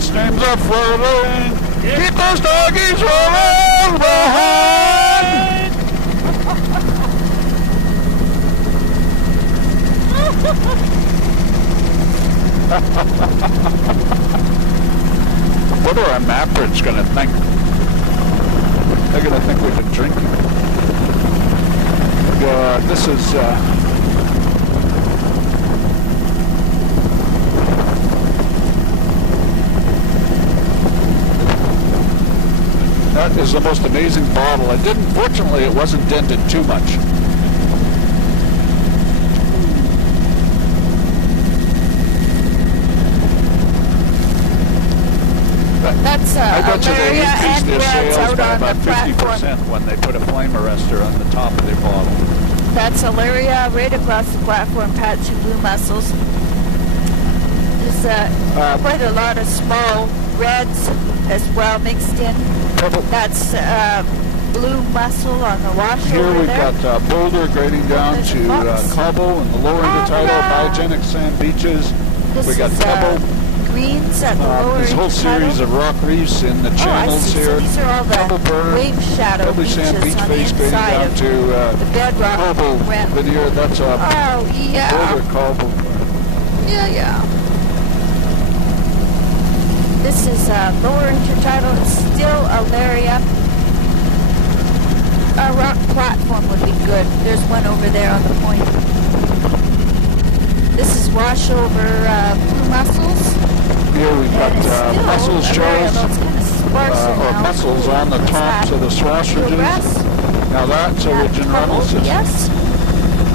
streams are flowing. Keep those doggies rolling behind. What are our mappers going to think? They're going to think we've been drinking. This is... that is the most amazing bottle. Fortunately, it wasn't dented too much. That's I bet you they increased their sales by about 50% when they put a flame arrestor on the top of their bottle. That's Alaria right across the platform, patching blue mussels. There's quite a lot of small reds as well mixed in. That's blue mussel on the wash Here over we've there. got boulder grading down to cobble and the lower end of tidal, biogenic sand beaches. We got pebble. Greens at the lower this whole series of rock reefs in the channels here. So these are all the wave shadow beaches sand beach on the face grading inside down of to the bedrock. cobble veneer. That's a boulder cobble. Yeah. This is lower intertidal. It's still Alaria. A rock platform would be good. There's one over there on the point. This is washover blue mussels. Here we've got mussel shells, or mussels on the tops of the sausages. Now that's a Ridge and Reynolds system. Yes.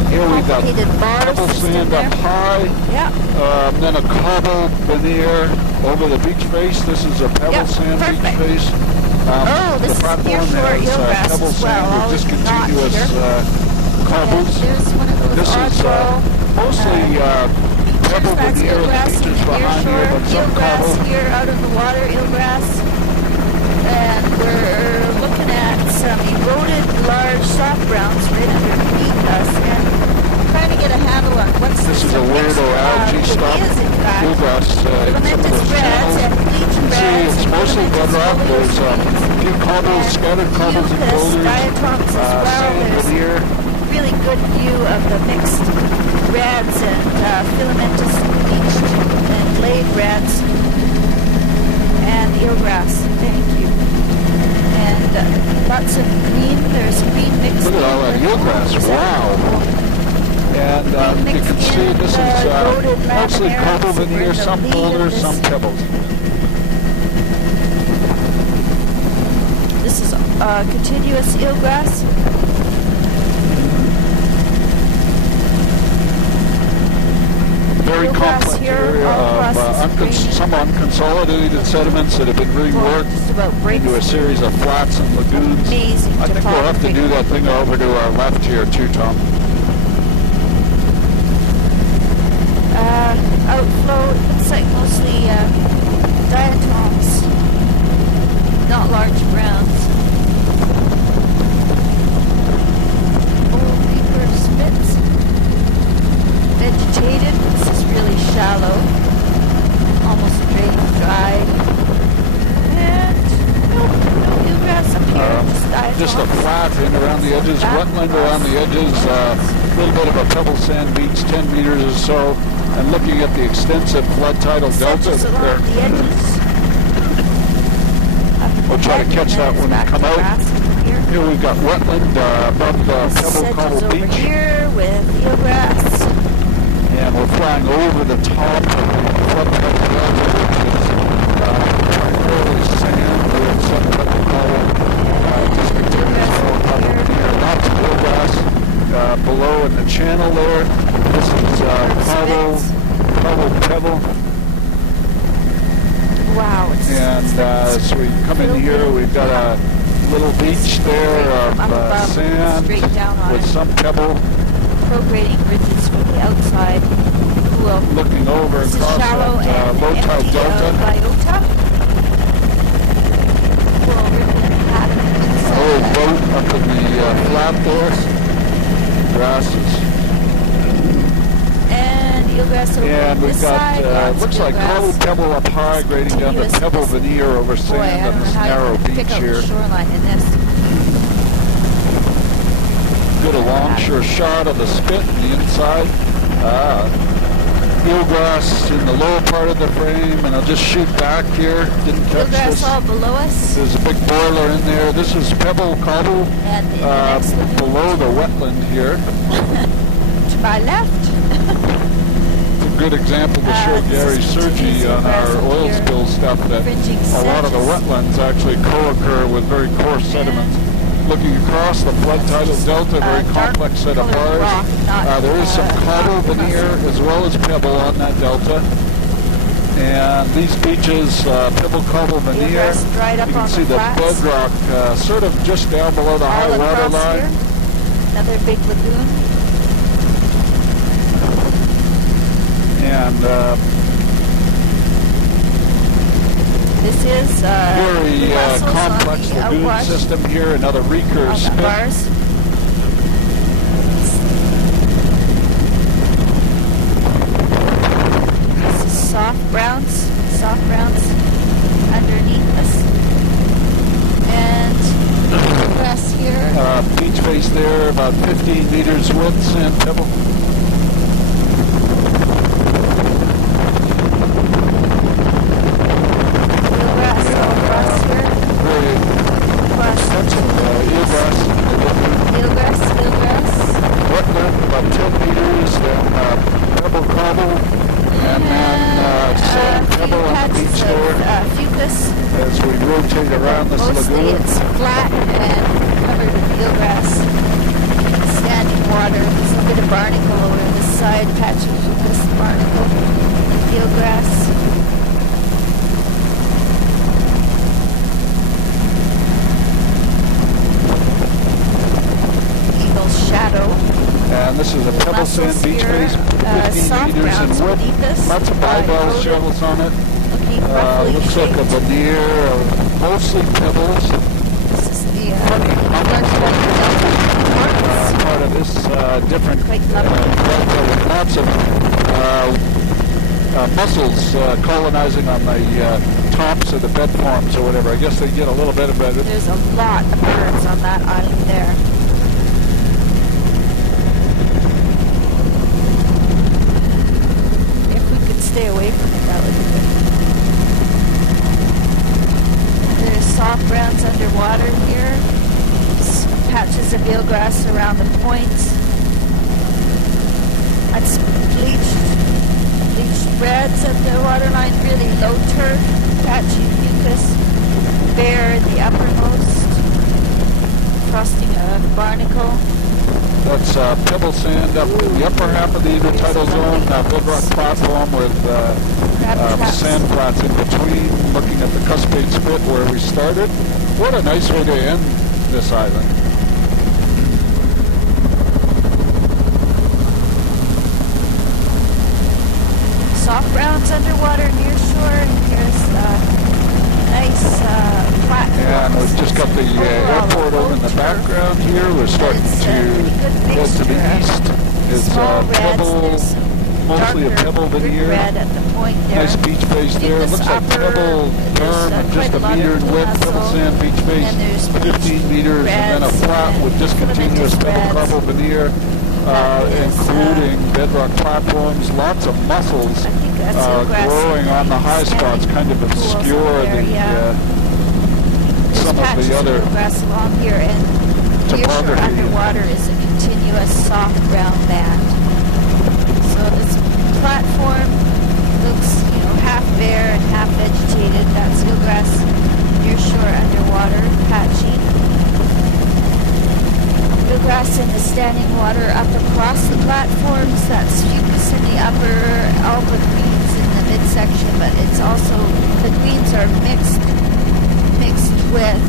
Here we've got pebble sand up high, then a cobble veneer over the beach face. This is a pebble sand beach face. This is nearshore eelgrass pebble as well, sand with discontinuous cobbles. This is mostly pebble veneer with beaches behind here, but some cobble. Here out of the water, eelgrass. And we're looking at some eroded large soft browns right underneath us and trying to get a handle on what's this is a weirdo algae stock. Eelgrass in some of those channels. You can see it's mostly bedrock. There's a few cobbles, scattered cobbles and boulders, sand veneer. Really good view of the mixed reds and filamentous bleached and laid reds and eelgrass. Thank you. And lots of green. There's green mixed. Look at all that eelgrass! Wow. And you can see this is mostly cobble veneer, some boulders, some pebbles. This is continuous eelgrass. Very complex area of some unconsolidated sediments that have been reworked into a series of flats and lagoons. I think we'll have to do that thing over to our left here too, Tom. Outflow, it looks like mostly diatoms, not large browns. Old reaper spits, vegetated. This is really shallow, almost dry. And no eelgrass up here, just a flat and around the edges, wetland around the edges, a little bit of a pebble sand beach, 10 meters or so. And looking at the extensive flood tidal delta there. We'll try to catch that when we come out. Here we've got wetland above the Pebble Cobble Beach. Here with eelgrass. And we're flying over the top of the flood tidal delta, which is primarily sand with some Pebble Cobble discontinuous cobble here. Lots of eelgrass below in the channel there. This is pebble. Wow. And as we come in here, we've got a little beach there of sand with some pebble. Pro-grading ridges from the outside. Cool. Looking over across that low tide delta. A little boat up in the flat there. Grasses. And eelgrass over and we've this got, side, lots looks of like eelgrass. Cabo Pebble up high, grading down to Continuous Pebble this- Veneer over Boy, I sand don't on know this how narrow you pick beach out here. the shoreline in this. Get a longshore shot of the spit on the inside. Eelgrass in the lower part of the frame, and I'll just shoot back here. Didn't catch Eelgrass this. all below us, There's a big boiler in there. This is Pebble Cobble and in the next lagoon below the wetland here. to my left. It's a good example to show This Gary is Sergi continuous on our eelgrass up oil here. spill stuff that Fringing a lot of the sedges. wetlands actually co-occur with very coarse sediments. Looking across the flood tidal delta, very dark complex set of colored bars. rock, not, There is some cobble not veneer as well as pebble on that delta. And these beaches, pebble cobble veneer, Eelgrass dried up you can on see the the flats. bedrock sort of just down below the high all water across line. here. Another big lagoon. And This is very mussels on complex the lagoon outwash system here, another recurve on the spit. bars. This is soft browns underneath us. And grass here. Beach face there, about 15 meters width, sand pebble. Eelgrass all across here. Very Across extensive eelgrass in the lagoon. eelgrass. Wetland, about 10 meters, then pebble cobble, and then sand A few pebble on the patches beach of there fucus. as we rotate around this Mostly lagoon. it's flat and covered with eelgrass. Standing water. There's a bit of barnacle over this side. Patches of this barnacle. Eelgrass. Eagle's shadow. And this is a pebble sand Mussels beach here, face, 15 soft meters browns in beneath us. width. Lots of bivalve Eroded. shells on it. Looking roughly Looks like a shaped. veneer of mostly pebbles. This is the Part of this different Quite delta lovely. with lots of mussels colonizing on the tops of the bed forms or whatever. I guess they get a little bit of it. There's a lot of birds on that island there. If we could stay away from it, that would be good. There's soft browns underwater here. Patches of eelgrass around the points. That's bleached reds at the waterline, really low turf, patchy fucus, bare in the uppermost, frosting a barnacle. That's pebble sand up in the upper half of the intertidal zone, bedrock platform with Crab traps. sand flats in between, looking at the Cuspate Spit where we started. What a nice way to end this island. Soft browns underwater near shore, and here's nice platforms. And we've just got the airport over in the background here. We're starting It's to a pretty good go to the mixture. east. It's Small reds, pebble, there's some mostly a darker pebble brick veneer. red at the point there. Nice beach face there. This Looks like upper, pebble there's, berm and quite just a a lot of meter in width, mussel. pebble sand beach face, And there's 15 meters, and then a reds flat and with discontinuous filamentous pebble reds. cobble veneer, That is, including bedrock platforms, lots of mussels I think that's eelgrass growing on the high standing spots, kind of pools obscure over there, the yeah. some of patches the other eelgrass along here, and nearshore topography. underwater is a continuous soft brown band. So this platform looks, half bare and half vegetated. That's eelgrass nearshore underwater, patchy. Eelgrass in the standing water up across the platforms. That's fucus in the upper, alba greens in the midsection, but it's also, the greens are mixed with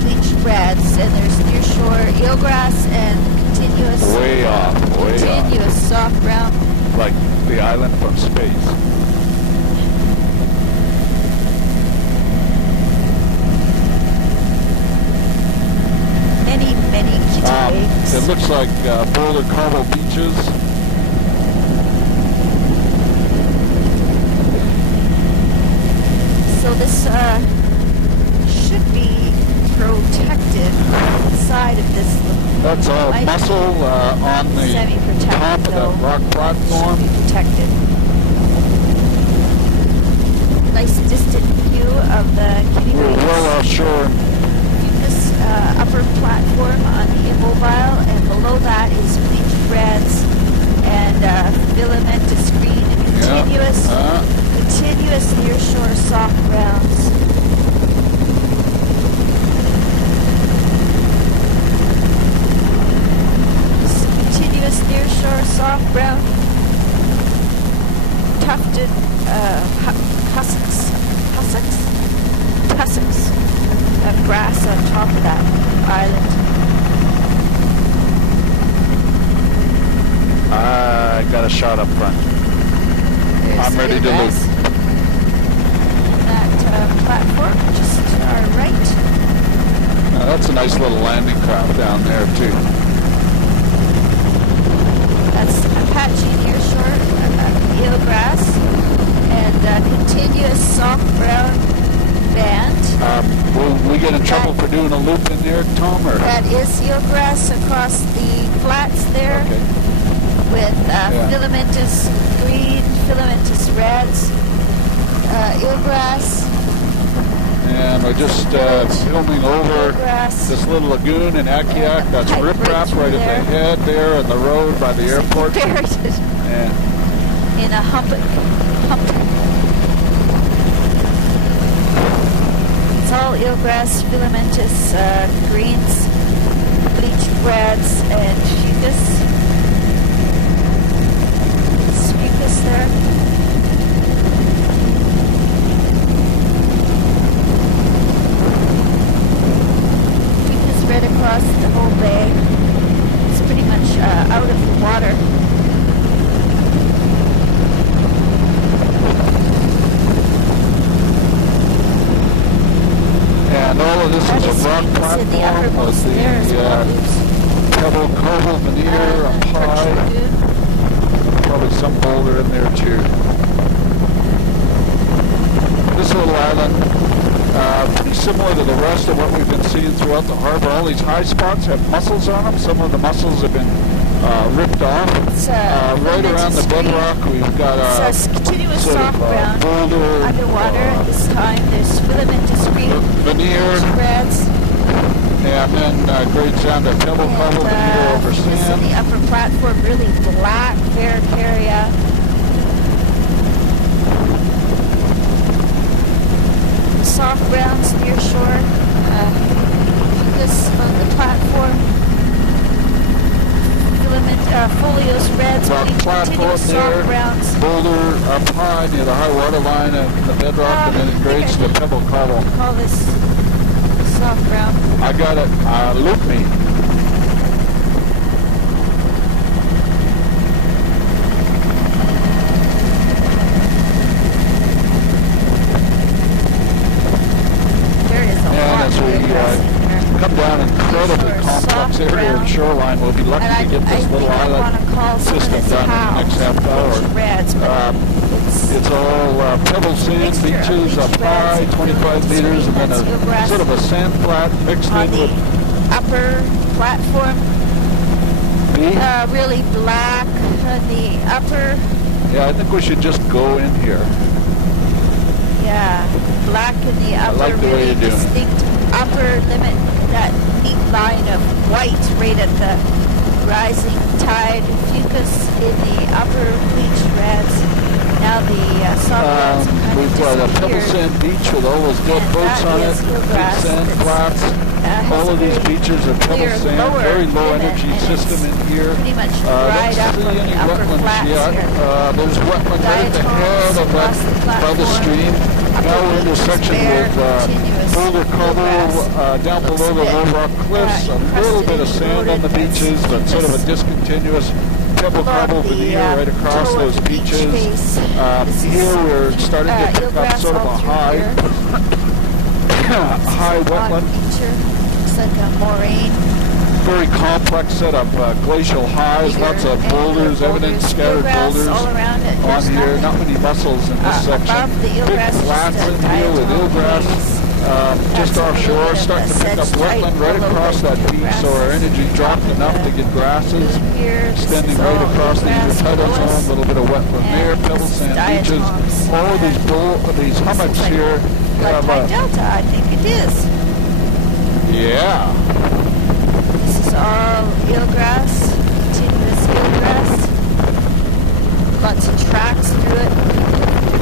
bleached reds, and there's nearshore eelgrass and continuous way off, soft brown. like the island from space. Many kitty eggs. It looks like Boulder Cobble beaches. this should be protected inside of this. That's all mussel on the top of the rock platform. Should be protected. Nice distant view of the Kitty We're Waves. well offshore. This upper platform on the immobile, and below that is bleached reds and filamentous green and continuous, continuous nearshore soft grounds. Continuous nearshore soft brown tufted tussocks of grass on top of that island. I got a shot up front. I'm ready to loop. That platform just to our right. That's a nice little landing craft down there too. That's Apache nearshore eelgrass and continuous soft brown band. Will we get in trouble for doing a loop in there, Tom? Or? That is eelgrass across the flats there. Okay. With filamentous green, filamentous reds, eelgrass. And we're just filming over this little lagoon in Akiak. That's riprap right at the head there on the road by the airport. Buried in a hump. It's all eelgrass, filamentous greens, bleached reds, and fucus. There. We just read across the whole bay. It's pretty much out of the water. And all of this is a rock platform with the pebble cobble veneer up high. Probably some boulder in there too. This little island, pretty similar to the rest of what we've been seeing throughout the harbor. All these high spots have mussels on them. Some of the mussels have been ripped off. Right around the bedrock, we've got a continuous sort soft of brown boulder underwater at this time. There's filamentous green, veneer, reds. And then grades down to pebble cobble veneer over sand. The upper platform, really black Varicaria. Soft browns near shore. This on the platform. Filament, folios reds. Rock platform there. Browns. Boulder up high near the high water line and the bedrock, and then it grades to pebble cobble. Call this soft brown. I got it. Loop me. There is a lot as we come down incredibly complex area of the shoreline, we'll be lucky to get this little island system done in the next half hour. It's all pebble sand beaches up high, 25 meters, and then a sort of a sand flat mixed in with upper platform. Really black on the upper. Yeah, I think we should just go in here. Yeah, black in the upper. I like the way really you're doing distinct upper limit. That neat line of white right at the rising tide. Fucus in the upper bleached reds. Now the soft kind we've got a pebble sand beach with all those dead boats on it, big sand flats. All of these beaches are pebble sand, very low energy system in here. Pretty much dried up don't see any upper wetlands yet. There's wetlands right at the head of by the stream. Now we're in a section with boulder cobble down below the low rock cliffs, a little bit of sand on the beaches, but sort of a discontinuous pebble cobble veneer right across those beaches. Here we're starting to pick up sort of a high wetland. Looks like a moraine. very complex setup. Glacial highs, lots of boulders, evident scattered boulders all around it. on here. Not many mussels in this section. Above the Big eelgrass, flats in here with eelgrass. Just offshore, starting to pick up wetland right across that beach, so our energy dropped enough to get grasses extending right across the intertidal zone. A little bit of wetland there, pebble sand beaches. All of these hummocks here have Like Delta, I think it is. yeah. This is all eelgrass, continuous eelgrass. Lots of tracks through it,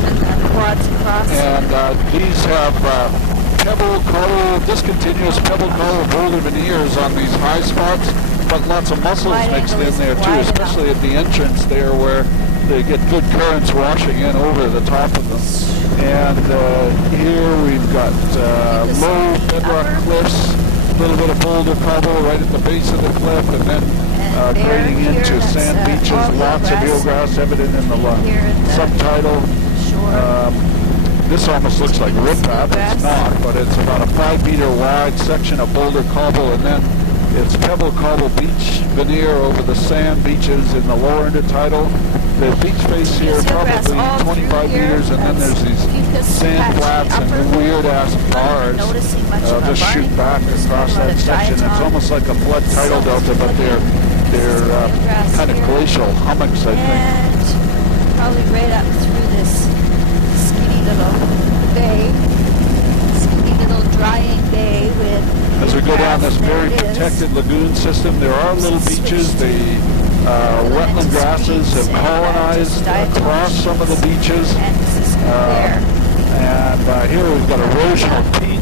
and then quads across. And these have pebble coral, discontinuous pebble coral boulder veneers on these high spots, but lots of mussels Wide mixed angle in there isn't too, wide especially at the entrance there where they get good currents washing in over the top of them. And here we've got low bedrock cliffs, a little bit of boulder cobble right at the base of the cliff, and then grading into sand beaches, lots of eelgrass evident in the subtidal. This almost looks like riprap. It's not, but it's about a 5 meter wide section of boulder cobble, and then it's pebble cobble beach veneer over the sand beaches in the lower intertidal. The beach face here probably 25 meters, and then there's these sand flats and weird ass bars just shoot back across that section. It's almost like a flood tidal delta, but they're kind of glacial hummocks, I think. And probably right up through this skinny little bay, skinny little drying bay with. As we go down this very protected lagoon system, there are little beaches. The wetland grasses have colonized across some of the beaches. And here we've got erosional peat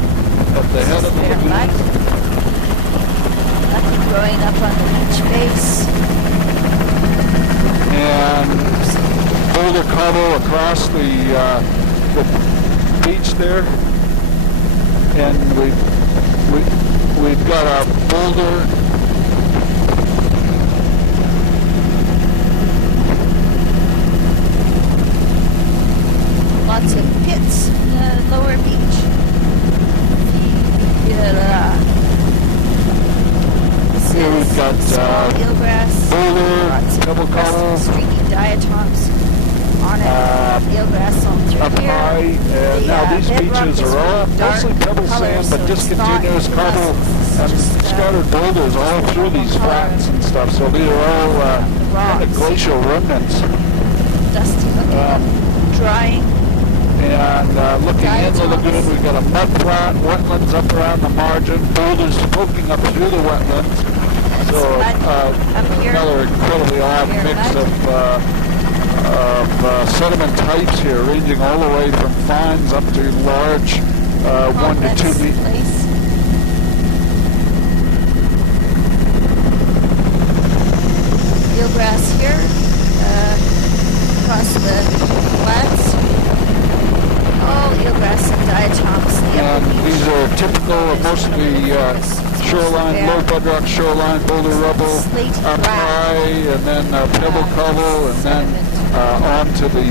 at the head of the lagoon. Nothing growing up on the beach face. And boulder cobble across the beach there. And we've got a boulder lots of pits in the lower beach. Here we've got eelgrass, boulder, pebble cobble, streaky diatoms on it, eelgrass all through up here. high. Now these beaches are all mostly pebble sand, but discontinuous cobble and scattered boulders all through these flats and stuff. So these are all kind of glacial remnants. Dusty looking, drying. And looking in the lagoon, we've got a mud flat, wetlands up around the margin, boulders poking up through the wetlands. So another incredibly odd mix of sediment types here, ranging all the way from fines up to large 1 to 2 meters. Eelgrass here, across the flats. All eelgrass and diatoms. And these are typical of most of the shoreline, low bedrock shoreline, boulder rubble, up high, and then pebble cobble, and then onto the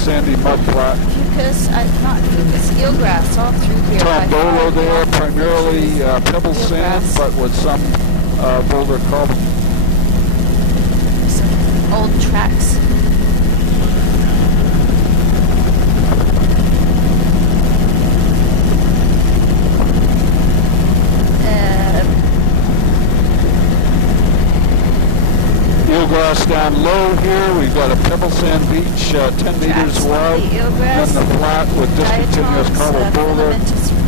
sandy mud flat. Fucus, not fucus, eelgrass all through here. Tombolo there, primarily pebble sand, but with some boulder cobble. Some old tracks. Eelgrass down low here. We've got a pebble sand beach 10 meters wide. Then the flat with discontinuous cobble boulder.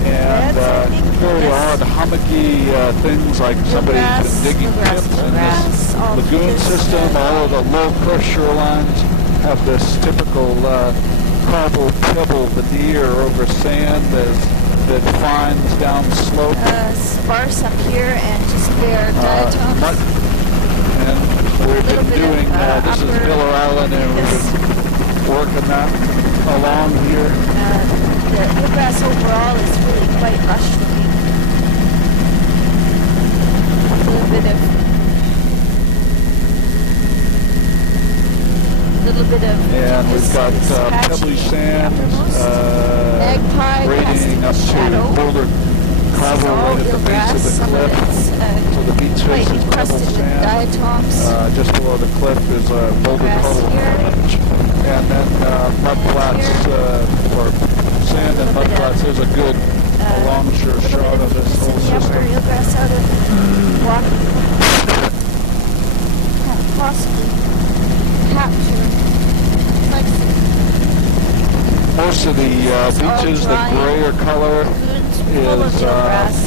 And very odd hummocky things like somebody's been digging pits in this lagoon system. All of the low crush shorelines have this typical cobble pebble veneer over sand that finds down the slope. Sparse up here and just bare diatoms. And we've been doing, this is Miller Island, and we've been working that along here. The eelgrass overall is really quite lush looking. A little bit of and we've got pebbly sand magpie radiating up to boulder cobble all right at the base eelgrass. of the Some of cliff. it's So the beach quite face is pebble encrusted with sand. diatoms. Just below the cliff is a boulder Grass puddle here. ledge. And then mud And flats, or sand and mud bit of, flats. There's a good long sure shot of this whole the upper system. eelgrass out of walking. Can't possibly capture complexity. Most of the beaches, the dry. grayer color Lagoons full of is eelgrass.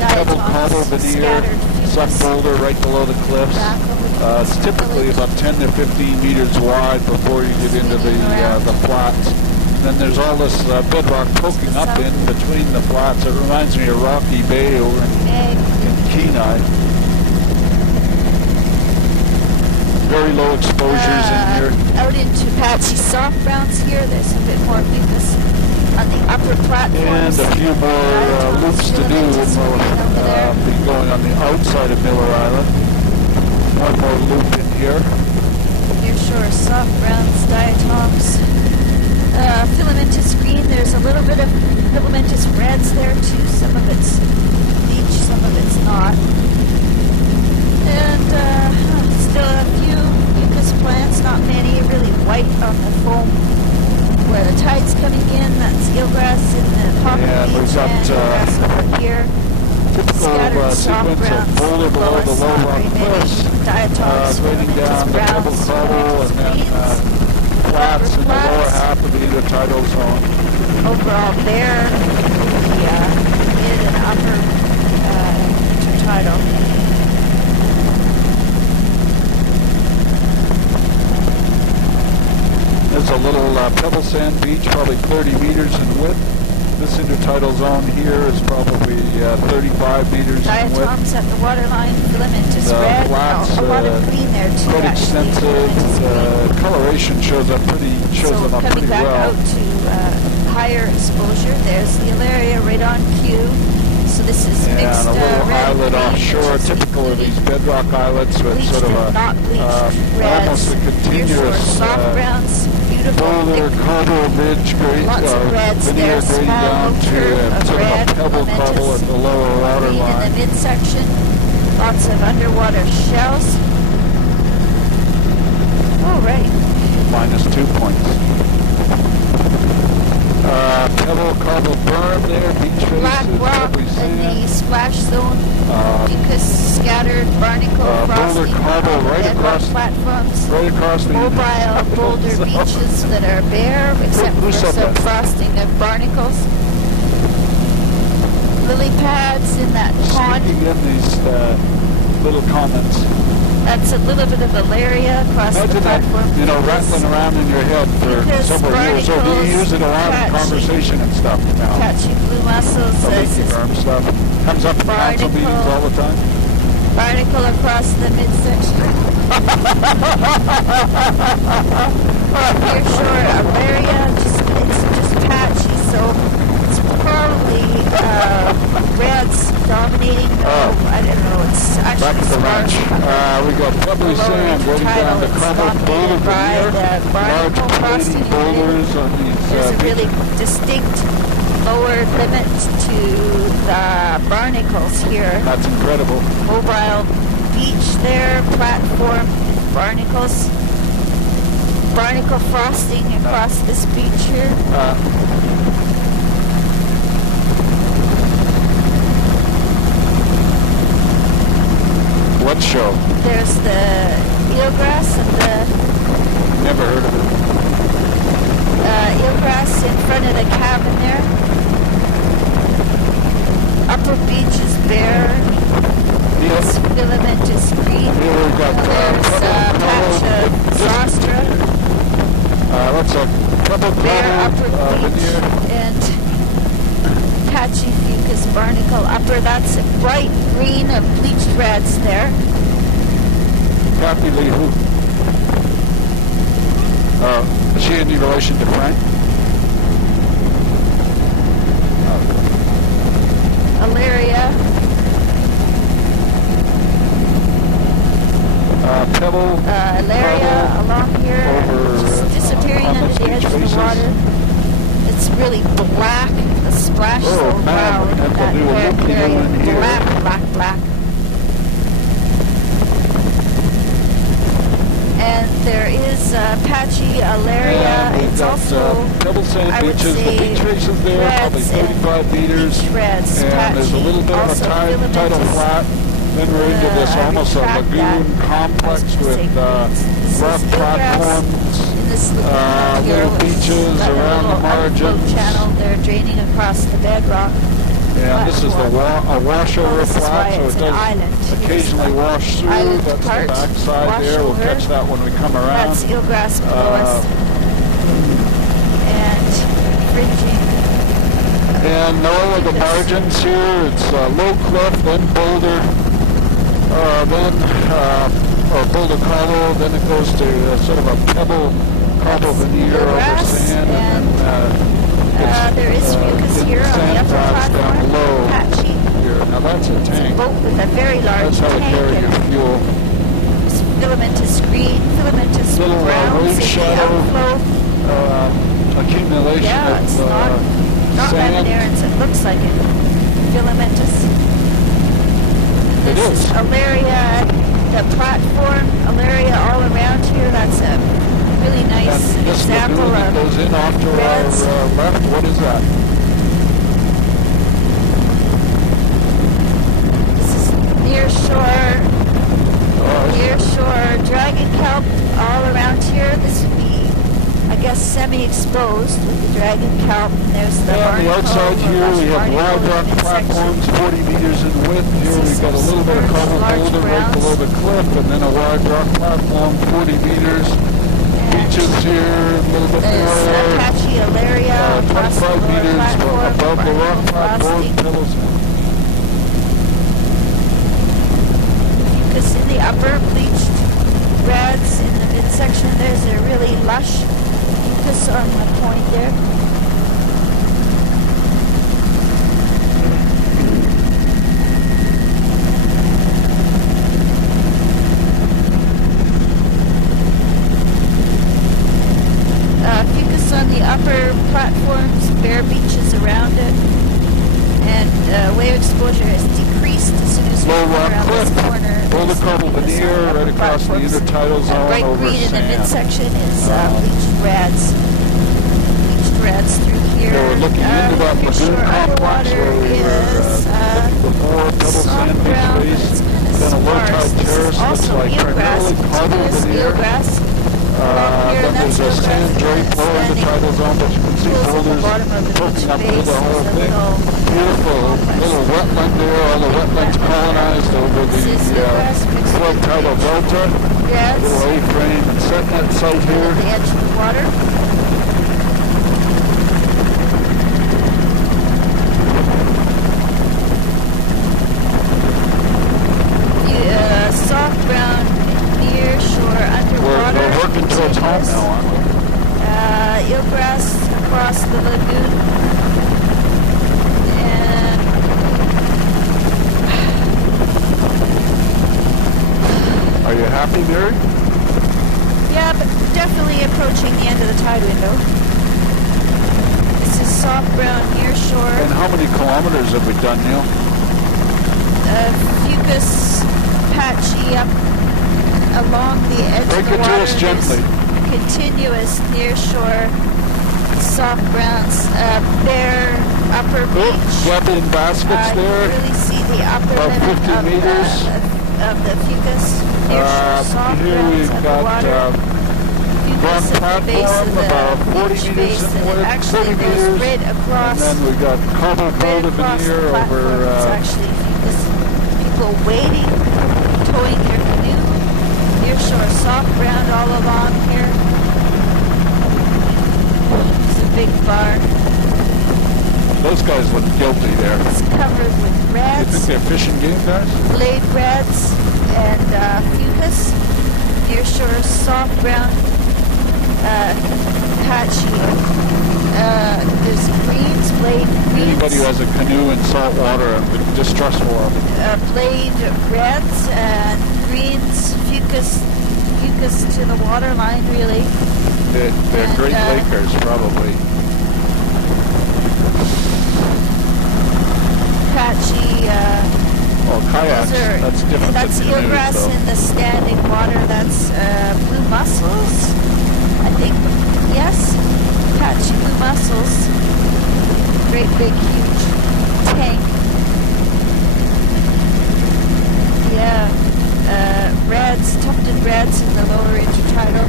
pebble Diatoms cobble veneer, scattered some fucus boulder right below the cliffs. back over It's typically about 10 to 15 meters wide before you get into the flats. Then there's all this bedrock poking up in between the flats. It reminds me of Rocky Bay over egg. in Kenai. Very low exposures in here. Out into patchy soft browns here. There's a bit more mucus on the upper platforms. And a few more loops to do, and we'll be going on the outside of Miller Island. One more loop in here. Near shore soft browns, diatoms. Filamentous green. There's a little bit of filamentous reds there too. Some of it's beach, some of it's not. And still a few mucus plants, not many, really white on the foam where the tide's coming in. That's eelgrass in the pocket Yeah, we've beach got, and eelgrass over here. Typical sequence of boulder below the low rock cliffs, diatoms, grading down the pebble cobble, and then flats in the lower half of the intertidal zone. Overall bare, the mid and upper intertidal. There's a little pebble sand beach, probably 30 meters in width. This intertidal zone here is probably 35 meters in width. Diatoms at the waterline, filamentous red, flats, a lot of green there too. Quite actually, extensive. filamentous green. Coloration shows them up So pretty coming back well. out to higher exposure, there's the Alaria right on cue. So this is Yeah, mixed and a little red and islet green, offshore, which is typical of these bedrock islets with bleached sort of and not bleached reds, almost a continuous soft browns, beautiful boulder, thick, cobble, ridge, grade, lots of reds veneer there, grade small down to curve of sort of red, a pebble cobble at the lower water green in line. the midsection, lots of underwater shells. Oh, right. -2 points. Pebble cobble berm there, beach Black faces, rock pebbly in sand. the splash zone, mucus scattered, barnacle boulder frosting cobble on the right bedrock across- platforms. Right across the Mobile boulder zone. beaches that are bare, except Who for said some that? frosting of barnacles. Lily pads in that pond. Sneaking in these little comments. That's a little bit of Alaria across the Imagine that, platform. rattling around in your head for Mucus, several years. So do you barnacles, use it a lot in patchy- conversation and stuff now? Catchy blue mussels. The This leaky is berm stuff. Comes up in council Barnacle. meetings all the time. barnacle across the midsection. Near shore Alaria, it's just patchy, so it's probably reds dominating. I don't know. It's actually Back at the ranch. We got pebbly sand running down the cobble boulder veneer. Large platy boulders on these There's a really beaches. distinct lower limit to the barnacles here. That's incredible. Mobile beach there, platform, barnacles. Barnacle frosting across this beach here. What show? There's the eelgrass and the Never heard of it. eelgrass in front of the cabin there. Upper beach is bare. Yes. Filamentous green. Here we've got There's a patch of Zostra, what's a pebble bare upper cobble beach, veneer? and patchy fucus barnacle upper. That's bright green of bleached reds there. Kathy Lee who? Is she any relation to Frank? Alaria, Pebble. Alaria along here, over, just disappearing on under those the edge beach of the faces. water. It's really black black, the splash Oh, zone. man, Wow, we look have at to that do a loop area. in here. Black. And there is patchy Alaria. And we've It's got also, double sand I would beaches. The say, beach races there, probably reds and 35 meters. beach reds, And there's a patchy, little bit of a also tidal filamentous. flat. Then we're into this I almost a retract that. lagoon I was complex gonna say with greens. This rock is eelgrass platforms. in this lagoon here little with beaches got a around the little outflow margins. channel. They're draining across the bedrock. And this is the platform. a washover This is why flat, so it's it an does island. Here's occasionally the wash through. island That's the part, backside wash there. We'll over. catch that when we come around. That's eelgrass below us. And fringing. And all of the margins here, it's low cliff, then boulder, or boulder cobble, then it goes to sort of a cobble veneer over Grass sand, and then there is fucus here on the sand upper flats platform. down below Patchy. here. Now that's a It's a tank. boat with a very large That's how to tank carry your and fuel. filamentous green, filamentous Little browns wave in the shadow outflow. Accumulation Yeah, of it's not sand. laminaires. It looks like it. Filamentous. It This is. is Alaria, the platform, Alaria all around here. That's a really nice And this example lagoon that of goes in off to reds. our left, what is that? This is near shore, dragon kelp all around here. This would be, I guess, semi-exposed with the dragon kelp. And there's the On the barnacle, outside the here, we have barnacle wild rock midsection. platforms, 40 meters in width. Here This we've is got a little bit of some cobble large boulder right browns. below the cliff, and then a wild rock platform, 40 meters. Beaches here, a little bit There's more. Apache Alaria across the 25 lower meters platform, above the rock barnacle platform. frosting. Fucus in the upper, bleached reds in the midsection. There's a really lush fucus on the point there. Fucus on the upper platforms, bare beaches around it, and wave exposure has decreased as soon as we Low come rock around cliff, this corner. boulder There's cobble fucus on veneer the upper right across the platforms. intertidal zone Bright over green in the sand. midsection is bleached reds. Bleached reds through here. So we're looking into that Near lagoon shore complex underwater where we were is before, double soft sand beach brown, but base, it's kind of then a low sparse. tide This is terrace looks also like eelgrass, primarily cobble continuous veneer. eelgrass. Along here, Then and there's that's a sand eelgrass drape low in the standing tidal zone, but you can see pools at the boulders bottom of the beach poking up through face. the whole There's a thing. little Beautiful little wetland there, all the wetlands colonized over This is the eelgrass mixed flood with tidal delta. reds Little A-frame and set net site at here. the edge of the water. Soft brown near shore underwater. We're working towards home continuous. now, aren't we? Eelgrass across the lagoon. And Are you happy, Mary? yeah, but definitely approaching the end of the tide window. This is soft brown near shore. And how many kilometers have we done, Neil? Fucus patchy up along the edge Break of the it to water. us gently. There's continuous near shore soft browns, bare upper beach. Weapon baskets You there. can really see the upper About limit 50 of meters. of the fucus near shore soft Here browns we've underwater. got Fucus at the base platform, of the about 40 beach meters face, in and width, actually 30 there's meters. right across. And then we've got cobble Right boulder across the veneer platform over is actually fucus. People waiting, towing their canoe. Near shore soft ground all along here. It's a big bar. those guys look guilty there. It's covered with You think reds, they're fishing game guys? blade reds, and fucus. Near shore soft brown patchy. There's greens, blade greens. Anybody who has a canoe in salt water, I'm distrustful of it. Blade reds and greens, fucus to the water line, really. They're And, Great Lakers, probably. That's different That's than canoes, eelgrass though. in the standing water. That's blue mussels, I think. Yes, patchy blue mussels. Great big huge tank. Yeah, reds, tufted reds in the lower intertidal.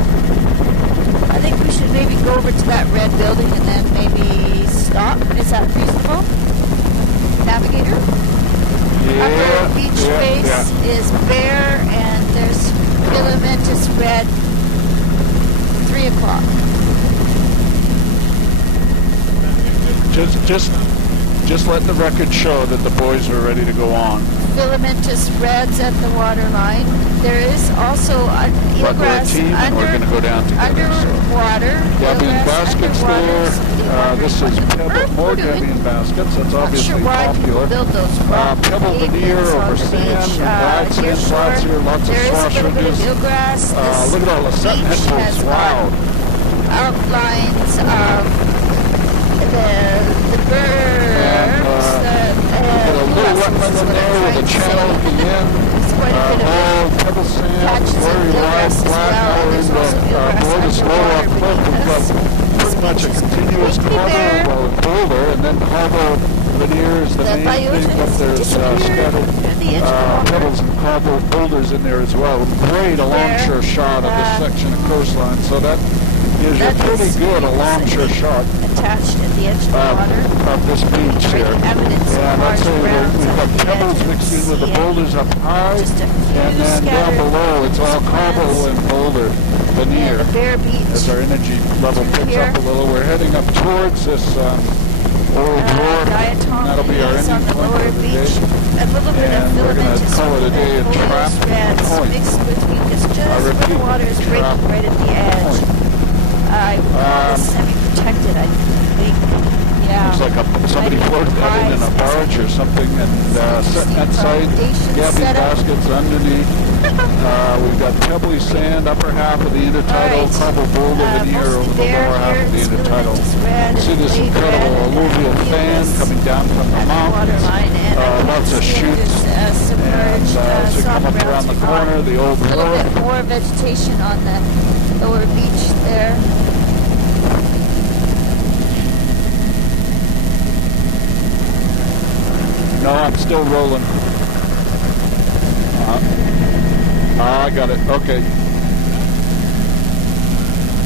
I think we should maybe go over to that red building and then maybe stop. Is that reasonable? Navigator? Upper beach face is bare and there's filamentous red. 3 o'clock. Just let the record show that the boys are ready to go on. Filamentous reds at the water line. There is also But we're a eelgrass team and we're going to go down together. underwater. Debian baskets there. This is pebble, more Debian baskets. That's obviously popular. Build those Pebble veneer over sand, wide sand flats here, lots of swash ridges. Look at all the sentinel headboats. Wow. Outlines of the birds. A little wetland in there with a channel at the end. All pebble sand, very wide, flat. Now we're in the below this lower cliff. We've got pretty much a continuous cobble boulder, and then cobble veneer is the main thing, but there's scattered pebbles and cobble boulders in there as well. Great alongshore shot of this section of coastline, so that gives you a pretty good alongshore shot attached at the edge of the water of this beach here. And I'd say we've got pebbles mixed in with the boulders up high, and then down below it's all cobble and boulder veneer. As our energy level picks up a little, we're heading up towards this old wharf. That'll be our ending point for the day. And we're going to call it a day at Trap Point. I repeat, Trap Point. I semi-protected, I think. Yeah. Looks like somebody floated that in a barge or something, and setting that side, Gabby baskets underneath. We've got pebbly sand, upper half of the intertidal, cobble boulder veneer over the lower half of the intertidal. See this incredible alluvial fan coming down from the mountains. Lots of chutes. And as we come up around the corner, the old road. A little bit more vegetation on the lower beach there. No, I'm still rolling. I got it. Okay.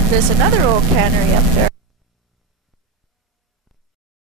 There's another old cannery up there.